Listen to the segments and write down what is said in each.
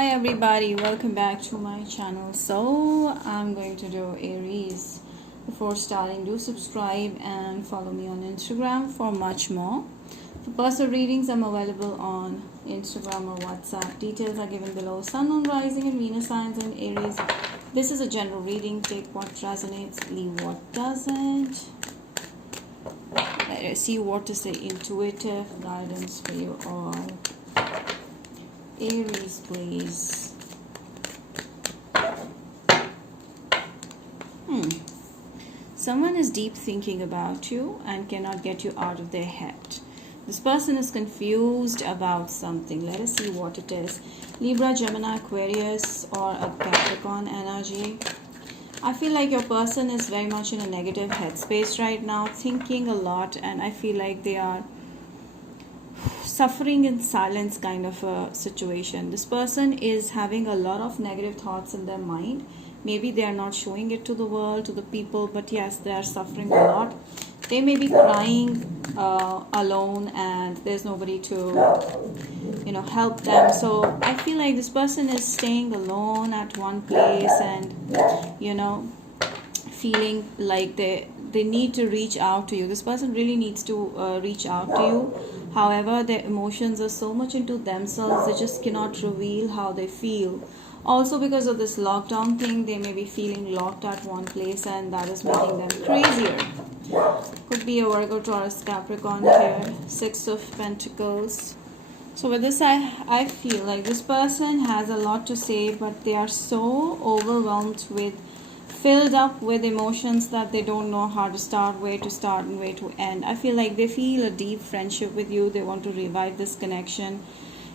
Hi everybody, welcome back to my channel. So I'm going to do Aries. Before starting, do subscribe and follow me on Instagram for much more. For personal readings, I'm available on Instagram or WhatsApp. Details are given below. Sun, Moon, Rising and Venus signs in Aries. This is a general reading. Take what resonates, leave what doesn't. Let us see what is the intuitive guidance for you all. Aries, please. Someone is deep thinking about you and cannot get you out of their head. This person is confused about something. Let us see what it is. Libra, Gemini, Aquarius, or a Capricorn energy. I feel like your person is very much in a negative headspace right now, thinking a lot, and I feel like they are suffering in silence kind of a situation. This person is having a lot of negative thoughts in their mind. Maybe they are not showing it to the world, to the people, but yes, they are suffering a lot. They may be crying alone and there's nobody to help them. So I feel like this person is staying alone at one place and feeling like they need to reach out to you. This person really needs to reach out to you. However, their emotions are so much into themselves, they just cannot reveal how they feel. Also, because of this lockdown thing, they may be feeling locked at one place and that is making them crazier. Could be a Virgo, Taurus, Capricorn here. Six of Pentacles. So with this, I feel like this person has a lot to say, but they are so overwhelmed with, filled up with emotions that they don't know how to start, where to start and where to end. I feel like they feel a deep friendship with you. They want to revive this connection.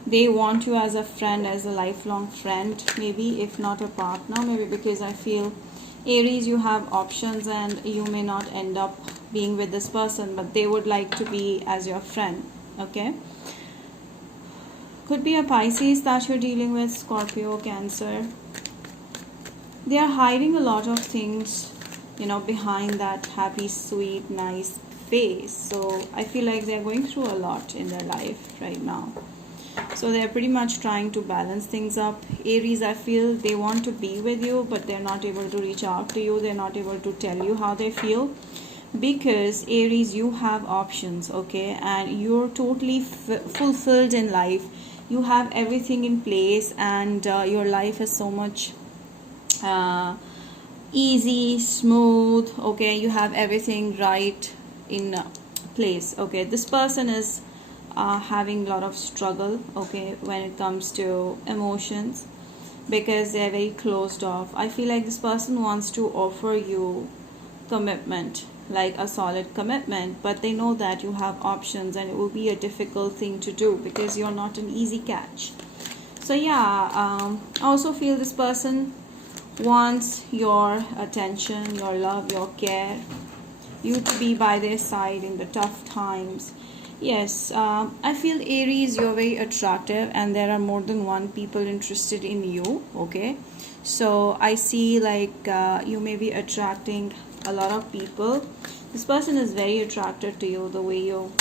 They want you as a friend, as a lifelong friend, maybe, if not a partner. Maybe because I feel Aries, you have options and you may not end up being with this person, but they would like to be as your friend. Okay, could be a Pisces that you're dealing with, Scorpio, Cancer. They are hiding a lot of things, behind that happy, sweet, nice face. So I feel like they're going through a lot in their life right now. So they're pretty much trying to balance things up. Aries, I feel they want to be with you, but they're not able to reach out to you. They're not able to tell you how they feel. Because Aries, you have options, okay? And you're totally fulfilled in life. You have everything in place and your life is so much easy, smooth, okay? You have everything right in place, okay? This person is having a lot of struggle, okay, when it comes to emotions, because they're very closed off. I feel like this person wants to offer you commitment, like a solid commitment, but they know that you have options and it will be a difficult thing to do because you're not an easy catch. So yeah, I also feel this person wants your attention, your love, your care, you to be by their side in the tough times. Yes, I feel Aries, you're very attractive and there are more than one people interested in you, okay? So I see like you may be attracting a lot of people. This person is very attracted to you, the way you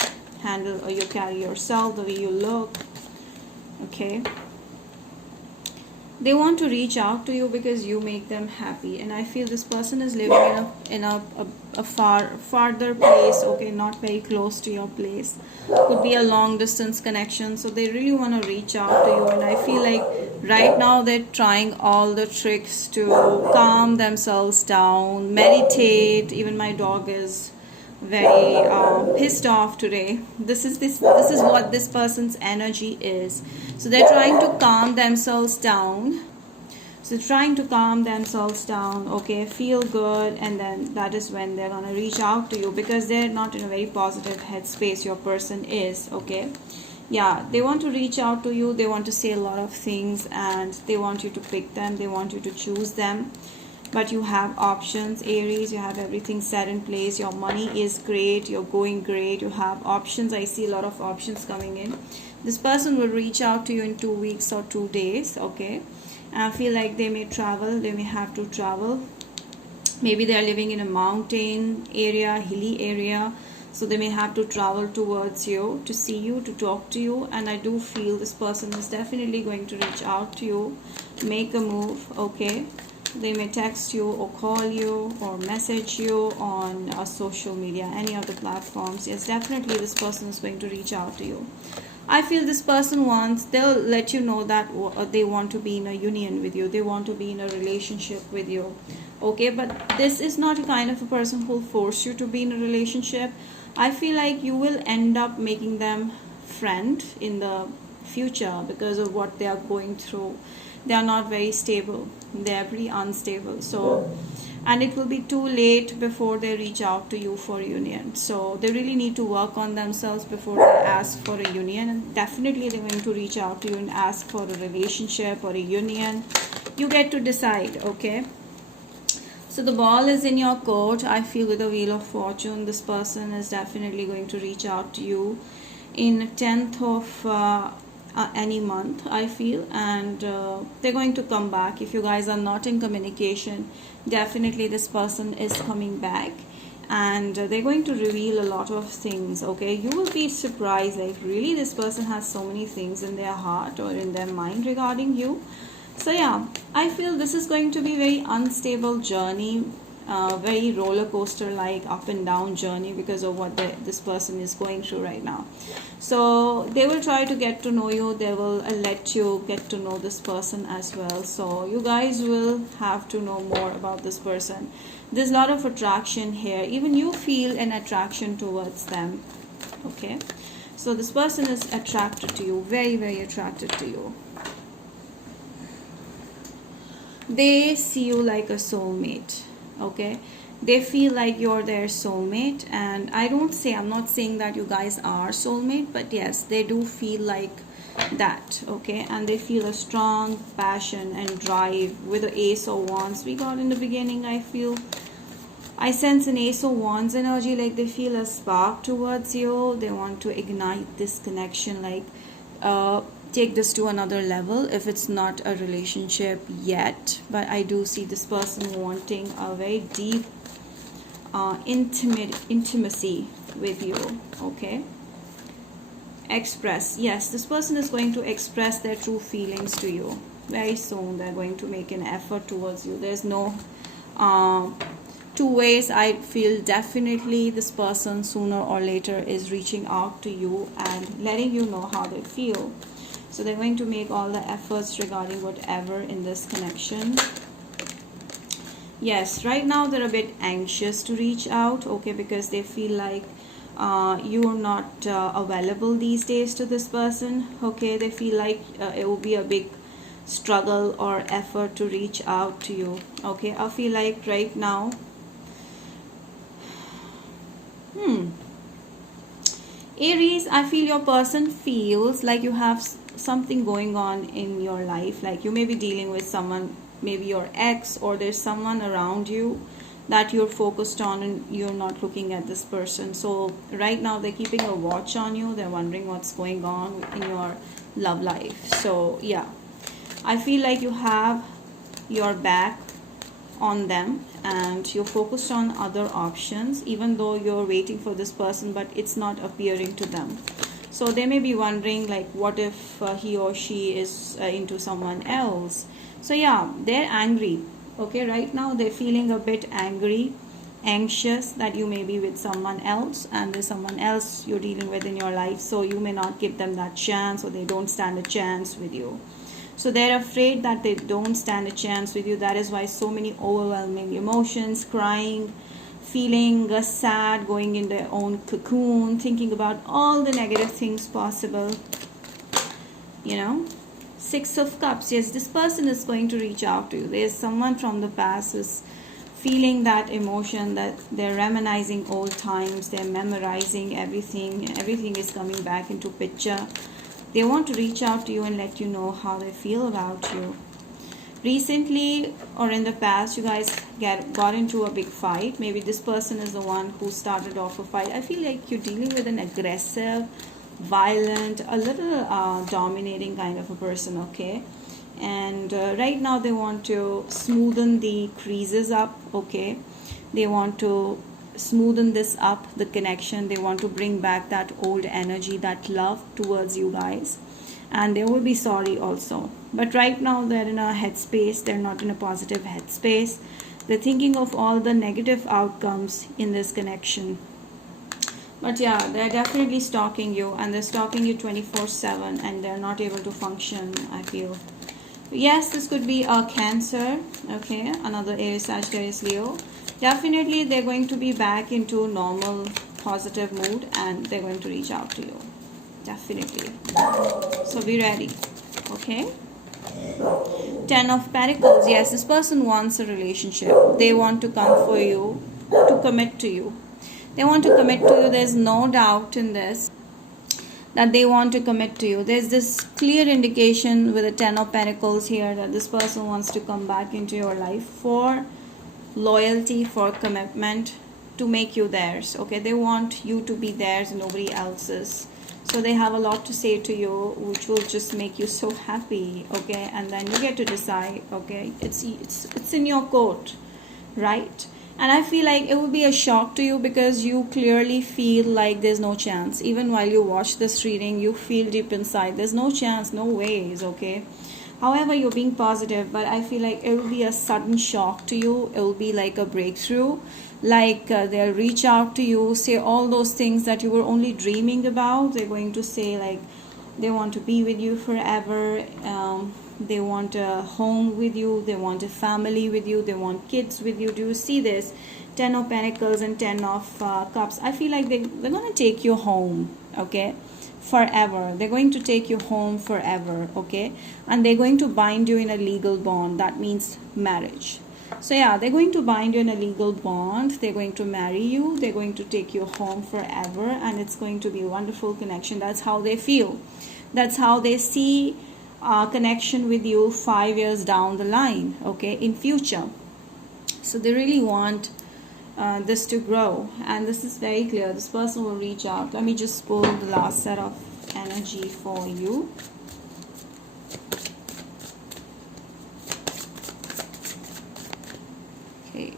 handle or you carry yourself, the way you look, okay? They want to reach out to you because you make them happy, and I feel this person is living in a farther place, okay, not very close to your place. Could be a long distance connection, so they really want to reach out to you, and I feel like right now they're trying all the tricks to calm themselves down, meditate. Even my dog is very pissed off today. This is what this person's energy is. So they're trying to calm themselves down. Okay, feel good, and then that is when they're gonna reach out to you, because they're not in a very positive headspace. Your person is, okay. Yeah, they want to reach out to you. They want to say a lot of things and they want you to pick them. They want you to choose them. But you have options, Aries. You have everything set in place. Your money is great. You're going great. You have options. I see a lot of options coming in. This person will reach out to you in 2 weeks or 2 days, okay? And I feel like they may travel. They may have to travel. Maybe they're living in a mountain area, hilly area. So they may have to travel towards you to see you, to talk to you, and I do feel this person is definitely going to reach out to you, make a move. Okay, they may text you or call you or message you on social media, any of the platforms. Yes, definitely this person is going to reach out to you. I feel this person wants, they'll let you know that they want to be in a union with you, they want to be in a relationship with you. Okay, but this is not a kind of a person who'll force you to be in a relationship. I feel like you will end up making them friend in the future because of what they are going through. They are not very stable, they are pretty unstable. So, and it will be too late before they reach out to you for union. So they really need to work on themselves before they ask for a union, and definitely they're going to reach out to you and ask for a relationship or a union. You get to decide. Okay, so the ball is in your court. I feel with the Wheel of Fortune, this person is definitely going to reach out to you in 10th of any month, I feel, and they're going to come back. If you guys are not in communication, definitely this person is coming back, and they're going to reveal a lot of things. Okay, you will be surprised, like really this person has so many things in their heart or in their mind regarding you. So yeah, I feel this is going to be very unstable journey, very roller coaster like up and down journey because of what this person is going through right now. So they will try to get to know you, they will let you get to know this person as well. So you guys will have to know more about this person. There's a lot of attraction here, even you feel an attraction towards them. Okay, so this person is attracted to you, very, very attracted to you. They see you like a soulmate. Okay, they feel like you're their soulmate, and I'm not saying that you guys are soulmate, but yes, they do feel like that. Okay, and they feel a strong passion and drive with the Ace of Wands we got in the beginning. I sense an Ace of Wands energy, like they feel a spark towards you. They want to ignite this connection, like take this to another level if it's not a relationship yet. But I do see this person wanting a very deep intimacy with you. Okay, express, yes, this person is going to express their true feelings to you very soon. They're going to make an effort towards you. There's no two ways. I feel definitely this person sooner or later is reaching out to you and letting you know how they feel. So they're going to make all the efforts regarding whatever in this connection. Yes, right now they're a bit anxious to reach out. Okay, because they feel like you're not available these days to this person. Okay, they feel like it will be a big struggle or effort to reach out to you. Okay, I feel like right now Aries, I feel your person feels like you have something going on in your life, like you may be dealing with someone, maybe your ex, or there's someone around you that you're focused on and you're not looking at this person. So right now they're keeping a watch on you, they're wondering what's going on in your love life. So yeah, I feel like you have your back on them and you're focused on other options, even though you're waiting for this person, but it's not appearing to them. So they may be wondering, like, what if he or she is into someone else. So yeah, they're angry. Okay, right now they're feeling a bit angry, anxious that you may be with someone else and there's someone else you're dealing with in your life. So you may not give them that chance, or they don't stand a chance with you. So they're afraid that they don't stand a chance with you. That is why so many overwhelming emotions, crying, feeling sad, going in their own cocoon, thinking about all the negative things possible. You know, Six of Cups. Yes, this person is going to reach out to you. There's someone from the past who's feeling that emotion, that they're reminiscing old times, they're memorizing everything. Everything is coming back into picture. They want to reach out to you and let you know how they feel about you. Recently or in the past, you guys got into a big fight. Maybe this person is the one who started off a fight. I feel like you're dealing with an aggressive, violent, a little dominating kind of a person. Okay, and right now they want to smoothen the creases up. Okay, they want to smoothen this up, the connection. They want to bring back that old energy, that love towards you guys, and they will be sorry also. But right now they're in a headspace, they're not in a positive headspace. They're thinking of all the negative outcomes in this connection. But yeah, they're definitely stalking you, and they're stalking you 24/7, and they're not able to function, I feel. Yes, this could be a Cancer, okay, another Aries, Sagittarius, Leo. Definitely they're going to be back into normal positive mood, and they're going to reach out to you, definitely. So be ready, okay. 10 of Pentacles. Yes, this person wants a relationship. They want to come for you, to commit to you. They want to commit to you. There's no doubt in this that they want to commit to you. There's this clear indication with the 10 of Pentacles here that this person wants to come back into your life for loyalty, for commitment, to make you theirs, okay. They want you to be theirs and nobody else's. So they have a lot to say to you, which will just make you so happy, okay. And then you get to decide, okay. It's in your court, right? And I feel like it will be a shock to you, because you clearly feel like there's no chance. Even while you watch this reading, you feel deep inside there's no chance, no ways, okay. However, you're being positive, but I feel like it will be a sudden shock to you. It will be like a breakthrough. Like they'll reach out to you, say all those things that you were only dreaming about. They're going to say like they want to be with you forever. They want a home with you, they want a family with you, they want kids with you. Do you see this? 10 of Pentacles and 10 of Cups. I feel like they're going to take you home, okay, forever. They're going to take you home forever, okay, and they're going to bind you in a legal bond. That means marriage. So yeah, they're going to bind you in a legal bond. They're going to marry you. They're going to take you home forever, and it's going to be a wonderful connection. That's how they feel. That's how they see connection with you 5 years down the line, okay, in future. So they really want this to grow, and this is very clear. This person will reach out. Let me just pull the last set of energy for you. Okay.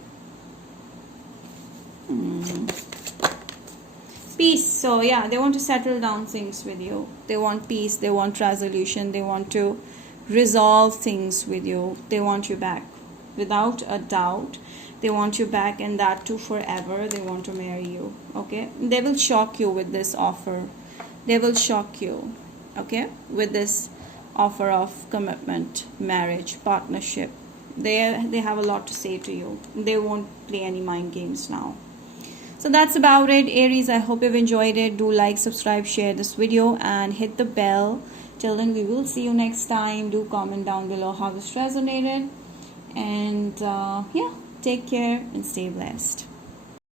Peace. So yeah, they want to settle down things with you. They want peace, they want resolution, they want to resolve things with you. They want you back without a doubt. They want you back, and that too forever. They want to marry you, okay. They will shock you with this offer. They will shock you, okay, with this offer of commitment, marriage, partnership. They have a lot to say to you. They won't play any mind games now. So that's about it, Aries. I hope you've enjoyed it. Do like, subscribe, share this video, and hit the bell. Till then, we will see you next time. Do comment down below how this resonated. And yeah, take care and stay blessed.